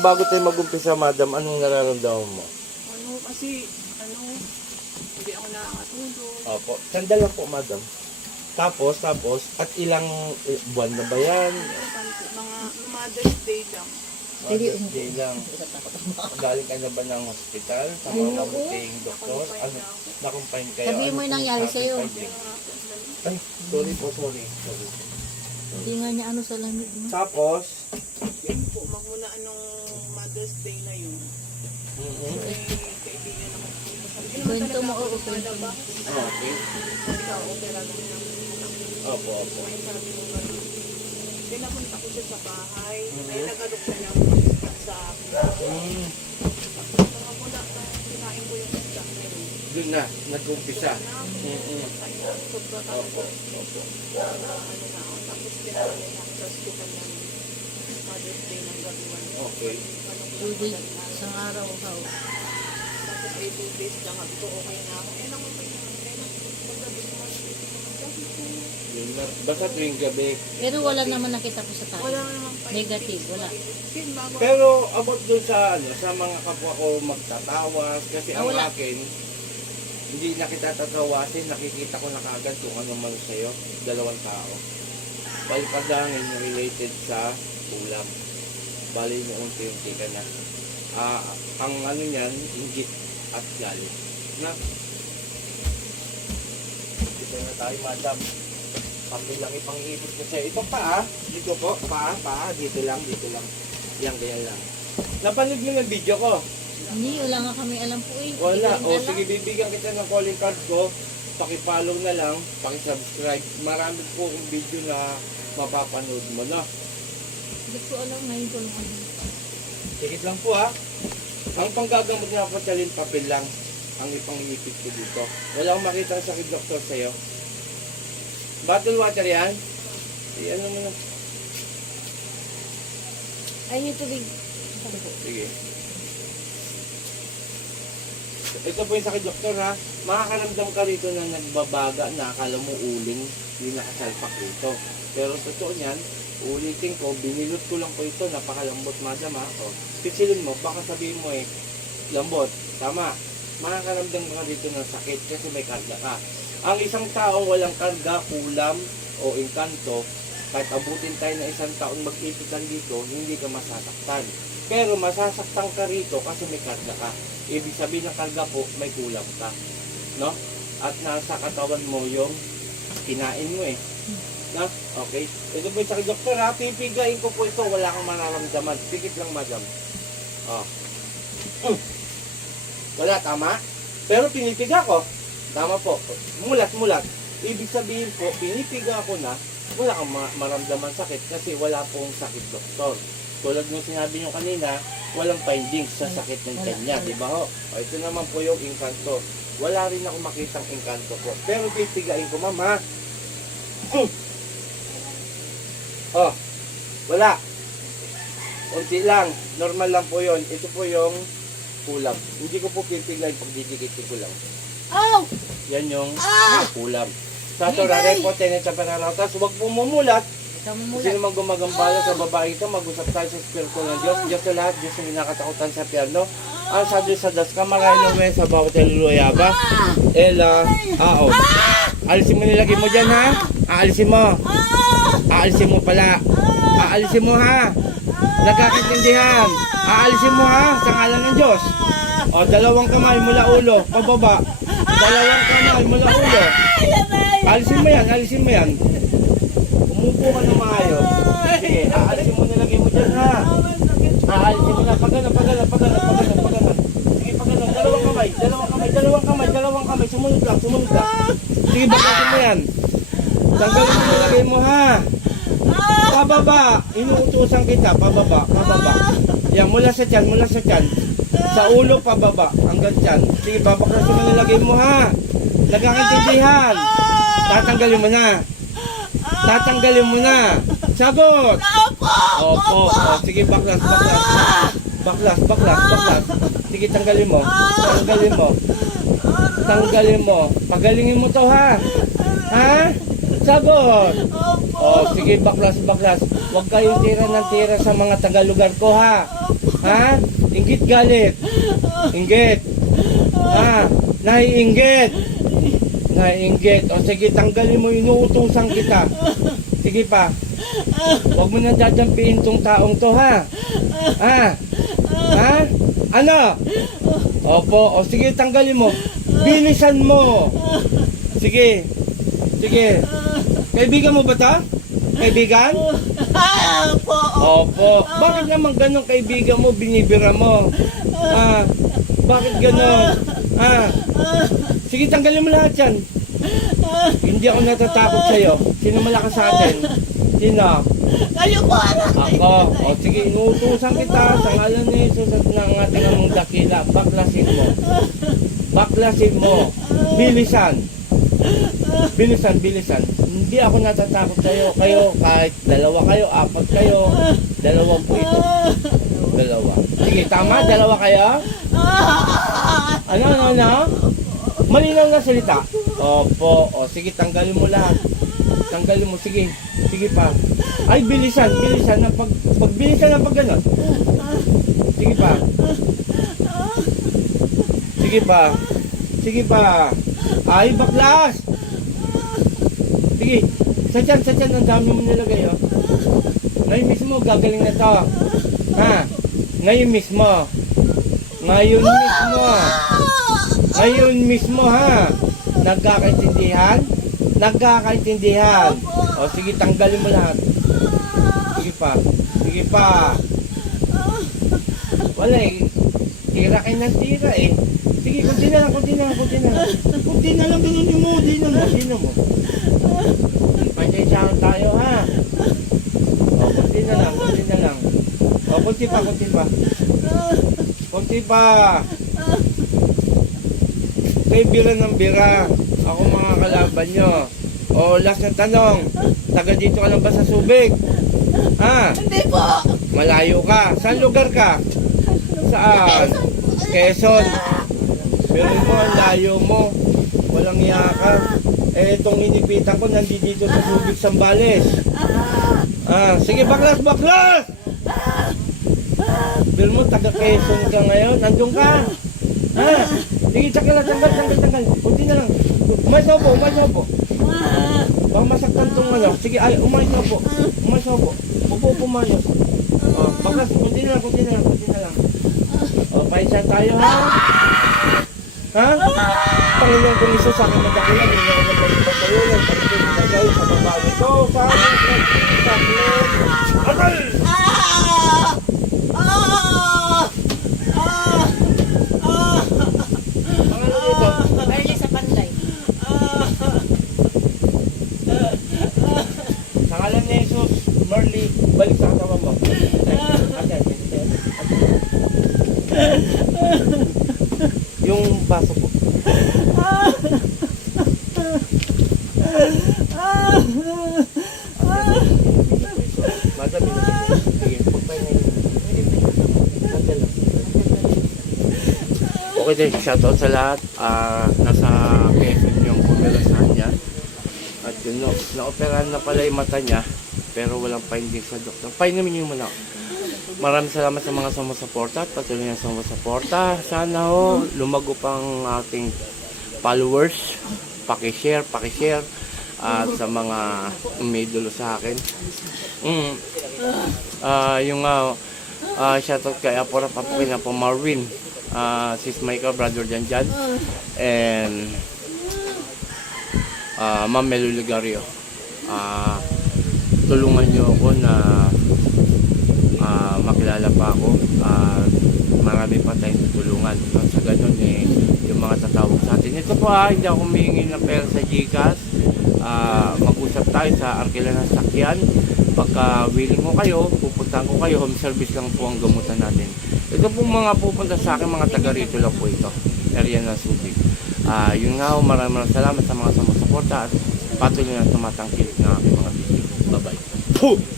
bago tayo mag-umpisa, madam, anong nararamdaman mo? Ano kasi, ano, hindi ako nakakatulog. Opo. Sandal lang po, madam. Tapos, tapos, at ilang eh, buwan na ba yan? Mga Mother's Day lang. Mother's Day lang. Galing ka na ba ng hospital? Sa mga mabuting doktor? Ano, nakumpain kayo? Sabihin mo Ano yung nangyari sa'yo. Ay, sorry po, sorry. sorry. Hindi nga niya ano sa lamig mo. Tapos, Yun po, magmula anong Mother's Day na yun. mm May kaibigan ako. Sabi ko Kwento mo, oo, kwento ba? okay. Ka, opera lang naman. Opo, opo. Ay, sabi ko gano'n. Pinapunta ko siya sa bahay. Mhm. Ay, nag-alok na niya sa akin. Mm, Mga mula sa kinain ko yung isda na doon na, nag-umpisa. Na, Mm-mm. ay, sobra Opo, opo. ano na. Tapos pinala niya sa hospital ng Mother's Day ng gabiwan. Okay. Two days, isang araw ka. Tapos ay two days lang. Sabi ko, okay na ako. Eh, nang okay na. Eh, paggabi ko. Sabi ko, Yun na. Basta tuwing gabi. Pero wala naman nakita ko sa tayo. wala naman pa. Negative, wala. Pero about dun sa ano, sa mga kapwa ko magtatawas kasi Ah, ang wala. akin hindi na kita tatawasin, nakikita ko na kagad kung ano man sa'yo, dalawang tao. Palpadangin related sa ulam. Bali mo unti-unti ka na. Ah, ang ano niyan, inggit at galit. Na? Dito na tayo, madam. Papel lang ipang-iipit ko sa'yo. Ito pa ah. Dito po, pa, pa. Dito lang, dito lang. Yan, ganyan lang. Napanood mo yung video ko? Hindi, wala nga kami alam po eh. Wala. O alam. sige, bibigyan kita ng calling card ko. Pakipollow na lang, pakisubscribe. Marami po yung video na mapapanood mo na. Hindi ko alam ngayon ko lang ano. Tikit lang po ha. Ang panggagamot na patalin papel lang ang ipangipit ko dito. Wala akong makita ang sakit doktor sa'yo. Bottle water yan? Eh, ano mo na. Ay, yung tubig. Sige. Ito po yung sakit doktor ha. Makakaramdam ka rito na nagbabaga na akala mo uling yung nakasalpak rito. Pero totoo niyan, ulitin ko, binilot ko lang po ito, napakalambot madam ha. O, pisilin mo, baka sabihin mo eh, lambot, tama. Makakaramdam ka rito ng sakit kasi may karga ka. Ang isang tao walang karga, kulam o engkanto, kahit abutin tayo ng isang taon mag-ipitan dito, hindi ka masasaktan. Pero masasaktan ka rito kasi may karga ka. Ibig sabihin ng karga po, may kulang ka. No? At nasa katawan mo yung kinain mo eh. No? Okay? Ito po sakit doktor ha. Pipigain ko po ito. Wala kang mararamdaman. Pikit lang madam. Oh. Mm. Wala, tama? Pero pinipiga ko. Tama po. Mulat, mulat. Ibig sabihin po, pinipiga ko na, wala kang ma- maramdaman sakit kasi wala pong sakit doktor. Tulad ng sinabi nyo kanina, walang findings sa sakit ng niya, di ba ho? O, ito naman po yung inkanto. Wala rin ako makitang inkanto po. Pero pipigain ko, mama. Mm. Oh, wala. Unti lang. Normal lang po yon. Ito po yung kulam. Hindi ko po pipigain pag didikit ko lang. Oh! Yan yung Ah! kulam. Sa ito, rare po, tenet sa pananatas. Huwag po mumulat. Ikaw mo mang gumagambala sa babae ito, mag-usap tayo sa Espiritu ng Diyos. Diyos sa lahat, Diyos ang kinakatakutan sa pierno. Ang sa Diyos sa das, kamaray luwe sa bawat eluluyaba. Ela, ao. Alisin mo nilagay mo dyan ha. Aalisin mo. Aalisin mo pala. Aalisin mo ha. Nagkakaintindihan. Aalisin mo ha, sa ngalan ng Diyos. O, dalawang kamay mula ulo, pababa. Dalawang kamay mula ulo. Alisin mo yan, alisin mo yan. Umupo ka na maayos. Sige, aalisin mo nilagay mo dyan ha. Aalisin mo na, pagana, pagana, pagana, pagana, pagana. Sige, pagana, dalawang kamay, dalawang kamay, dalawang kamay, dalawang kamay, sumunod lang, sumunod lang. Sige, bakasin mo yan. Tanggalin mo nilagay mo ha. Pababa, inuutusan kita, pababa, pababa. Yan, mula sa tiyan, mula sa tiyan. Sa ulo, pababa, hanggang tiyan. Sige, babaklasin mo nilagay mo ha. Nagkakaintindihan. Tatanggalin mo na. Tatanggalin mo na. Sagot! Opo! O, sige, baklas, baklas. Baklas, baklas, baklas. Sige, tanggalin mo. Tanggalin mo. Tanggalin mo. Pagalingin mo to, ha? Ha? Sagot! O, sige, baklas, baklas. Huwag kayong tira ng tira sa mga taga-lugar ko, ha? Ha? Inggit galit. Inggit. Ha? Naiinggit. Naiinggit. O sige, tanggalin mo, inuutusan kita. Sige pa. Huwag mo na dadampiin tong taong to, ha? Ha? Ha? Ano? Opo. O sige, tanggalin mo. Bilisan mo. Sige. Sige. Kaibigan mo ba to? Kaibigan? Ah, po. Opo. Bakit naman ganun kaibigan mo, binibira mo? Ah, bakit ganun? Ah, sige, tanggalin mo lahat yan. Hindi ako natatakot sa'yo. Sino malakas sa atin? Sino? Kayo po, anak. Ako. O sige, inuutusan kita sa ngalan ni Jesus at ng ating among dakila. Baklasin mo. Baklasin mo. Bilisan. Bilisan, bilisan. Hindi ako natatakot sa'yo. Kayo, kahit dalawa kayo, apat kayo, dalawa po ito. Dalawa. Sige, tama? Dalawa kayo? Ano, ano, ano? Malinaw na salita. Opo. O, sige, tanggalin mo lahat. Tanggalin mo. Sige. Sige pa. Ay, bilisan. Bilisan. Na pag, pag bilisan na pag ganun. Sige pa. Sige pa. Sige pa. Ay, baklas. Sige. Sa tiyan, sa tiyan. Ang dami mo nilagay, oh. Ngayon mismo, gagaling na to. Ha? Ngayon mismo. Ngayon mismo. Ngayon mismo ha. Nagkakaintindihan? Nagkakaintindihan. O sige, tanggalin mo lahat. Sige pa. Sige pa. Wala eh. Tira kayo ng tira eh. Sige, kunti na lang, kunti na lang, kunti na lang. Kunti na lang, ganunin mo, di na mo, di na mo. Pasensyahan tayo ha. O, kunti na lang, kunti na lang. O, kunti pa, kunti pa. Kunti pa. Kay bira ng bira. Ako mga kalaban nyo. O, last na tanong. Taga dito ka lang ba sa Subic? Ha? Hindi po. Malayo ka. Saan lugar ka? Saan? Quezon. Pero mo, ang layo mo. Walang iya ka. Eh, itong inipitan ko nandito dito sa Subic, Sambales. Ah, sige, baklas, baklas! Pero mo, taga Quezon ka ngayon. Nandun ka. Ha? Sige, tanggal na, tanggal, tanggal, tanggal. Kunti na lang. Umayos po, umayos po. Baka masaktan tong ano. Sige, ay, umayos po. Umayos po. Upo, umayos. Oh, baklas, kunti na lang, kunti na lang, kunti na lang. Oh, paisa tayo, ha? Ha? Panginoon kong isa sa aking madakilan, hindi ako nagpapalita sa iyo, ng pagkakas na gawin sa babae ito, sa aking saklit. Atal! Ah! Ah! Ah! Ah! Pangalan dito. Bali sa panday. Sa ngalan ni Jesus, Merly, balik sa katawan mo. Ayan, Yung baso po. Madami na. Sige, pagpahinga yun. Sandal lang. Okay din, shoutout sa lahat. Ah, nasa Quezon yung pumira sa. At yun, no, naoperahan na pala yung mata niya. Pero walang finding sa doktor. Painumin niyo muna. Maraming salamat sa mga sumusuporta at patuloy na sumusuporta. Sana ho, lumago pang ating followers. Pakishare, pakishare. At sa mga umidulo sa akin. Mm. Ah, yung uh, shoutout kay Apora Papukin na po Marvin. Ah, sis Michael, brother Jan Jan. And ah Ma'am Melo Ligario. Ah, tulungan niyo ako na ah, makilala pa ako. Ah, marami pa tayong tutulungan. At sa ganun eh, yung mga tatawag sa atin. Ito po ah, hindi ako humingi ng pera sa Gcash. Ah, mag-usap tayo sa Arkela ng Sakyan. Pagka willing ko kayo, pupuntahan ko kayo, home service lang po ang gamutan natin. Ito pong mga pupunta sa akin, mga taga rito lang po ito. Area ng Subic. Ah, yun nga maraming maraming salamat sa mga sumusuporta at patuloy na tumatangkil ng aking mga video. Bye-bye. Puh!